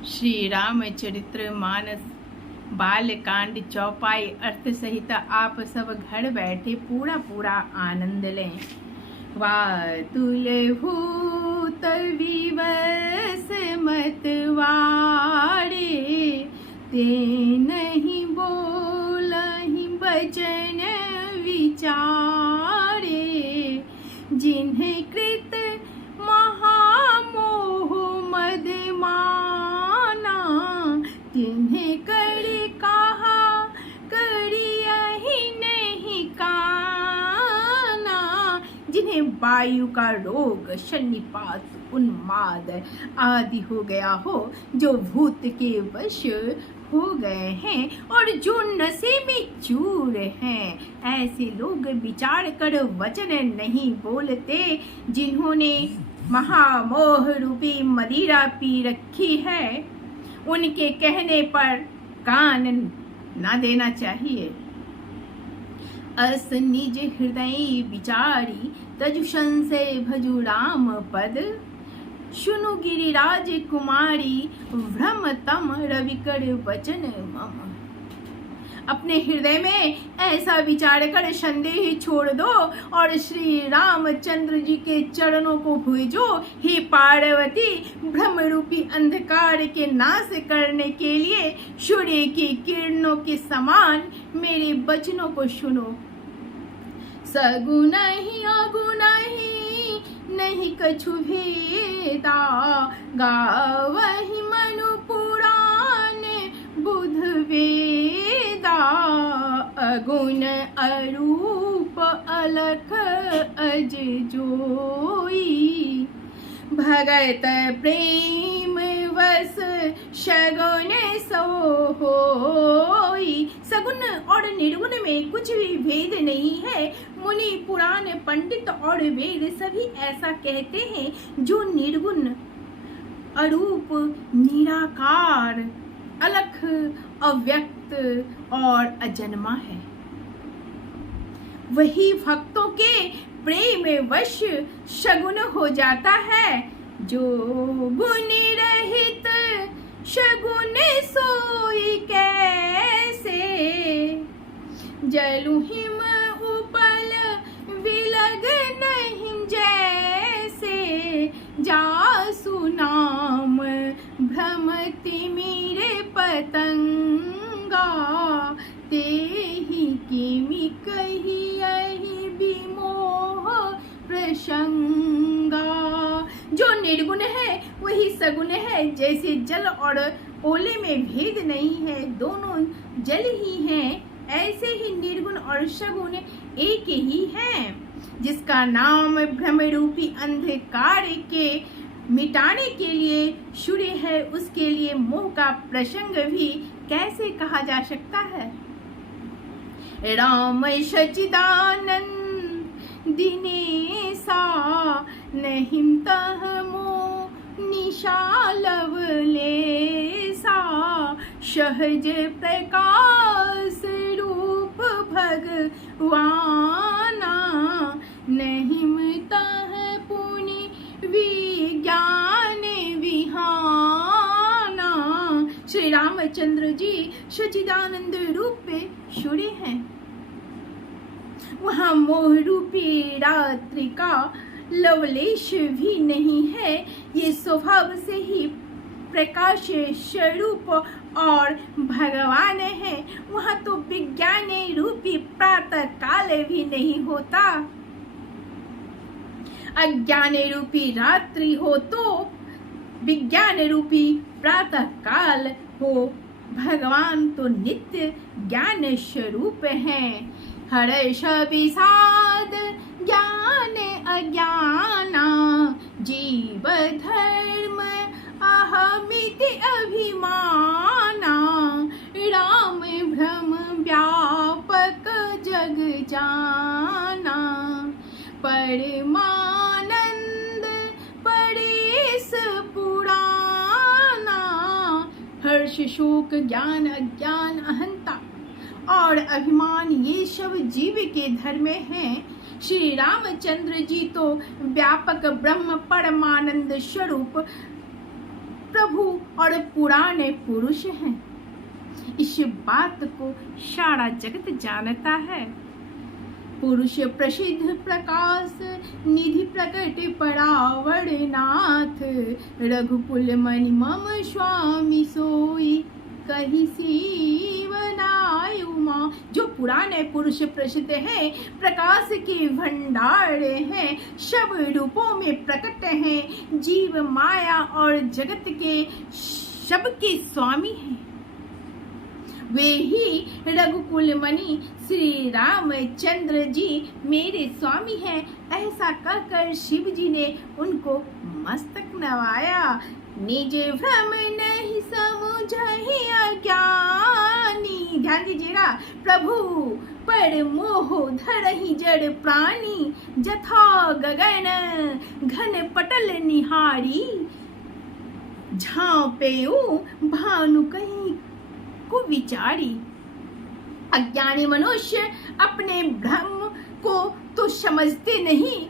श्री रामचरित्र मानस बालकांड चौपाई अर्थ सहित आप सब घर बैठे पूरा आनंद लें। वातुल भूत विवश मतवारे, ते नहीं बोलहि बचन विचारे। जिन्हें कृत महामोह मद माना, तिन्हें करी कहा करियहि नहीं काना। जिन्हें वायु का रोग, शनिपात, उन्माद आदि हो गया हो, जो भूत के वश हो गए हैं और जो नशे में चूर हैं, ऐसे लोग विचार कर वचन नहीं बोलते। जिन्होंने महामोह रूपी मदिरा पी रखी है, उनके कहने पर कान ना देना चाहिए। अस निज हृदय विचारी, तजु संशय भजु राम पद। सुनु गिरिराज कुमारी, भ्रम तम रविकर वचन मम। अपने हृदय में ऐसा विचार कर संदेह छोड़ दो और श्री रामचंद्र जी के चरणों को भेजो। हे पार्वती, भ्रम रूपी अंधकार के नाश करने के लिए सूर्य की किरणों के समान मेरे वचनों को सुनो। सगुन ही अगुन ही नहीं कछु भेदा, गावहि मनु पुराण बुध वेदा। अगुण अरूप अलख अज जोई, भगत प्रेम वस सगुन सो होई। सगुन और निर्गुण में कुछ भी भेद नहीं है। मुनि, पुराण, पंडित और वेद सभी ऐसा कहते हैं। जो निर्गुण, अरूप, निराकार, अलख, अव्यक्त और अजन्मा है, वही भक्तों के प्रेम वश सगुन हो जाता है। जो गुण रहित सगुन सोई कैसे, जलु हिम उपल विलग नहीं जैसे। जासु नाम भ्रमति मेरे पतंगा, तेहि किमि कहियहि विमोह प्रसंगा। जो निर्गुण है वही सगुण है। जैसे जल और ओले में भेद नहीं है, दोनों जल ही हैं, ऐसे ही निर्गुण और सगुण एक ही हैं। जिसका नाम भ्रम रूपी अंधकार के मिटाने के लिए सूर्य है, उसके लिए मोह का प्रसंग भी कैसे कहा जा सकता है। राम सच्चिदानंद दिनेशा, नहीं तह मोह निशा लवलेसा। सहज प्रकाश रूप भगवाना, नहीं तह पुनि विज्ञान विहाना। श्री रामचंद्र जी सच्चिदानंद रूप में सूर्य हैं। वहाँ मोह रूपी रात्रि का लवलेश भी नहीं है। ये स्वभाव से ही प्रकाश स्वरूप और भगवान है। वहाँ तो विज्ञान रूपी प्रातः काल भी नहीं होता। अज्ञान रूपी रात्रि हो तो विज्ञान रूपी प्रातः काल हो। भगवान तो नित्य ज्ञान स्वरूप हैं। हर्ष विषाद ज्ञान अज्ञाना, जीव धर्म अहमिति अभिमाना। राम भ्रम व्यापक जग जाना, परमानंद परेश पुराना। हर्ष, शोक, ज्ञान, अज्ञान, अहंता और अभिमान, ये सब जीव के धर्म हैं। श्री रामचंद्र जी तो व्यापक ब्रह्म परमानंद स्वरूप प्रभु और पुराने पुरुष हैं। इस बात को सारा जगत जानता है। पुरुष प्रसिद्ध प्रकाश निधि प्रकट परावर नाथ, रघुकुल मणि मम स्वामी सोई कही सीवनाय उमा। जो पुराने पुरुष प्रसिद्ध हैं, प्रकाश के भंडार हैं, सब रूपों में प्रकट हैं, जीव माया और जगत के सबके स्वामी हैं। वे ही रघुकुल मणि श्री रामचंद्र जी मेरे स्वामी हैं। ऐसा कहकर शिव जी ने उनको मस्तक नवाया। निज भ्रम नहीं समझहि अज्ञानी। ध्यान दीजिएगा, प्रभु पर मोह धरहि जड़ प्राणी, जथा गगन घन पटल निहारी, झांपेऊ भानु कहीं को विचारी। अज्ञानी मनुष्य अपने भ्रम को तो समझते नहीं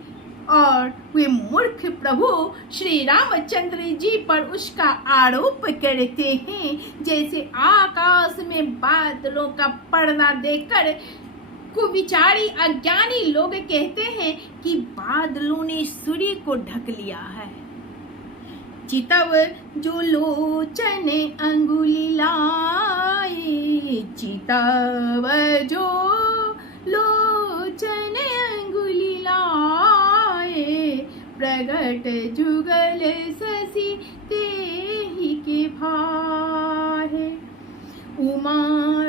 और वे मूर्ख प्रभु श्री रामचंद्र जी पर उसका आरोप करते हैं। जैसे आकाश में बादलों का पर्दा देखकर कुविचारी अज्ञानी लोग कहते हैं कि बादलों ने सूर्य को ढक लिया है। चितव जो लोचन अंगुली लाए, चितव जो लोचन अंगुली लाए, प्रगट जुगल शशि तेहि के भाहे। उमा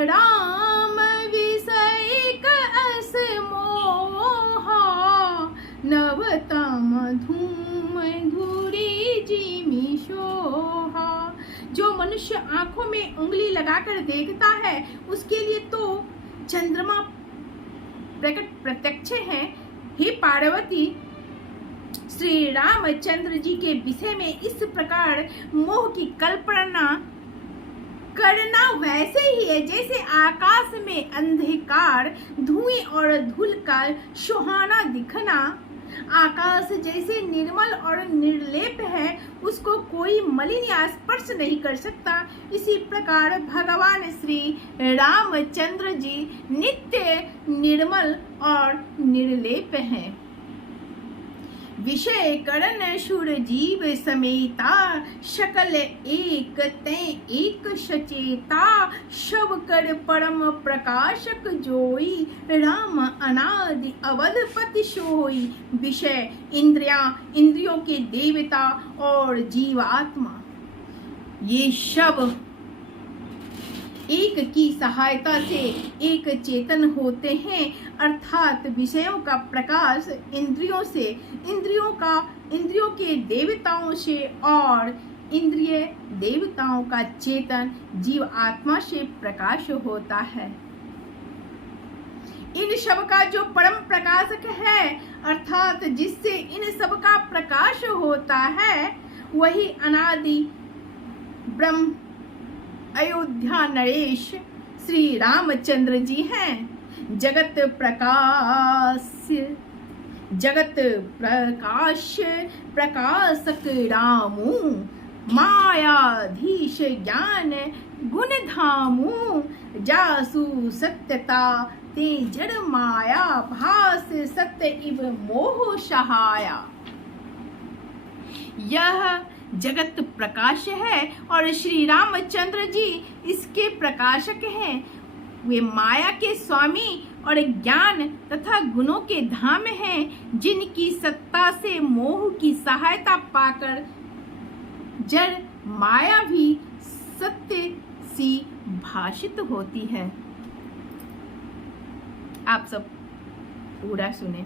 राम विषय अस मोहा, नवता धूम धूरी जिमि शोहा। जो मनुष्य आंखों में उंगली लगाकर देखता है, उसके लिए तो चंद्रमा प्रत्यक्ष है। हे पार्वती, श्री रामचंद्र जी के विषय में इस प्रकार मोह की कल्पना करना वैसे ही है जैसे आकाश में अंधकार, धुएं और धूल का सुहाना दिखना। आकाश जैसे निर्मल और निर्लेप है, उसको कोई मलिन या स्पर्श नहीं कर सकता। इसी प्रकार भगवान श्री रामचंद्र जी नित्य निर्मल और निर्लेप हैं। विषय करण सुर जीव समेता, सकल एक तै एक सचेता। सब कर परम प्रकाशक जोई, राम अनादि अवधपति सोई। विषय इंद्रियों के देवता और जीवात्मा, ये सब एक की सहायता से एक चेतन होते हैं। अर्थात विषयों का प्रकाश इंद्रियों के देवताओं से और इंद्रिय देवताओं का चेतन जीव आत्मा से प्रकाश होता है। इन सब का जो परम प्रकाशक है, अर्थात जिससे इन सब का प्रकाश होता है, वही अनादि ब्रह्म अयोध्या नरेश श्री रामचंद्र जी हैं। जगत प्रकाश प्रकाशक रामू, मायाधीश ज्ञान गुण धामू। जासु सत्यता ते जड़ माया, भास सत्य इव मोह सहाया। यह जगत प्रकाश है और श्री रामचंद्र जी इसके प्रकाशक हैं। वे माया के स्वामी और ज्ञान तथा गुणों के धाम हैं, जिनकी सत्ता से मोह की सहायता पाकर जड़ माया भी सत्य सी भाषित होती है। आप सब पूरा सुने।